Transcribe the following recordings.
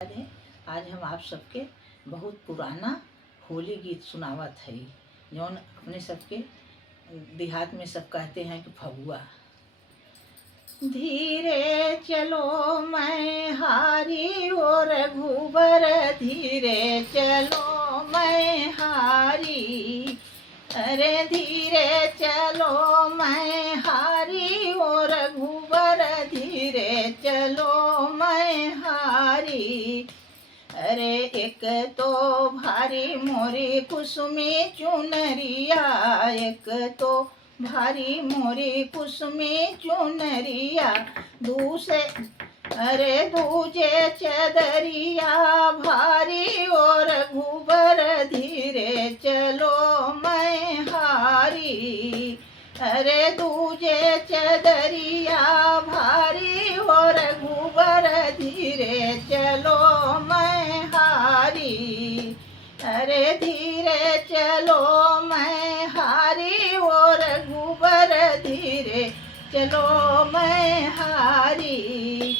है। आज हम आप सबके बहुत पुराना होली गीत सुनावत है, जौन अपने सबके देहात में सब कहते हैं कि फगुआ। धीरे चलो मैं हारी और रघुबर, धीरे चलो मैं हारी। अरे धीरे चलो मैं हारी और रघुबर, धीरे चलो मैं हारी। अरे एक तो भारी मोरी कुसुमी चुनरिया, एक तो भारी मोरी कुसुमी चुनरिया, दूजे चदरिया भारी और रघुबर, धीरे चलो मैं हारी। अरे दूजे चदरिया भारी और रघुबर, धीरे चलो मैं हारी। अरे धीरे चलो मैं हारी और रघुबर, धीरे चलो मैं हारी।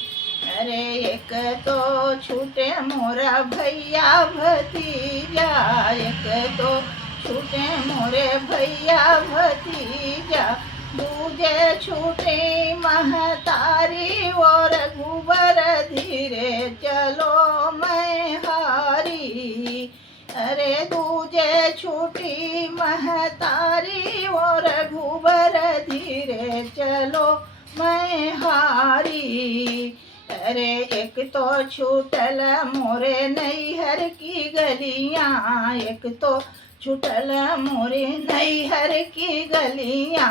अरे एक तो छूटे मोरा भैया भतीजा, एक तो छूटे मोरे भैया भतीजा, दूजे छूटे महतारी और रघुबर, धीरे चलो मैं हारी। अरे दूजे छूटी महतारी और रघुबर, धीरे चलो मैं हारी। अरे एक तो छूटल मोरे नैहर की गलियां, एक तो छूटल मोरे नैहर की गलियां,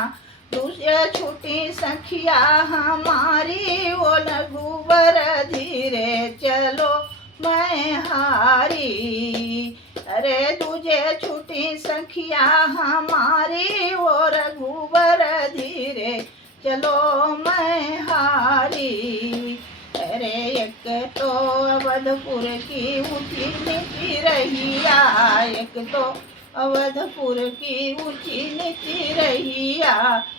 दूसरे छूटी सखिया हमारी ओ रघुबर, धीरे चलो मैं हारी। अरे दूजे छूटी सखिया हमारी ओ रघुबर, धीरे चलो मैं हारी। अरे एक तो अवधपुर की ऊंची नीची रहिया, एक तो अवधपुर की ऊंची नीची रहिया,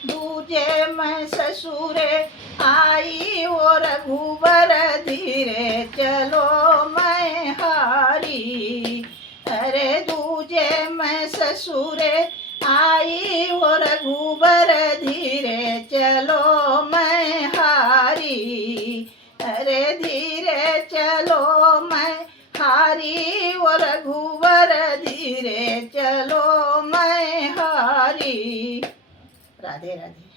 दूजे मैं ससुरे आई और रघुबर, धीरे चलो मैं हारी। अरे दूजे मैं ससुरे आई और रघुबर, धीरे चलो मैं हारी। अरे धीरे चलो मैं हारी और रघुबर, धीरे चलो मैं हारी। राधे राधे।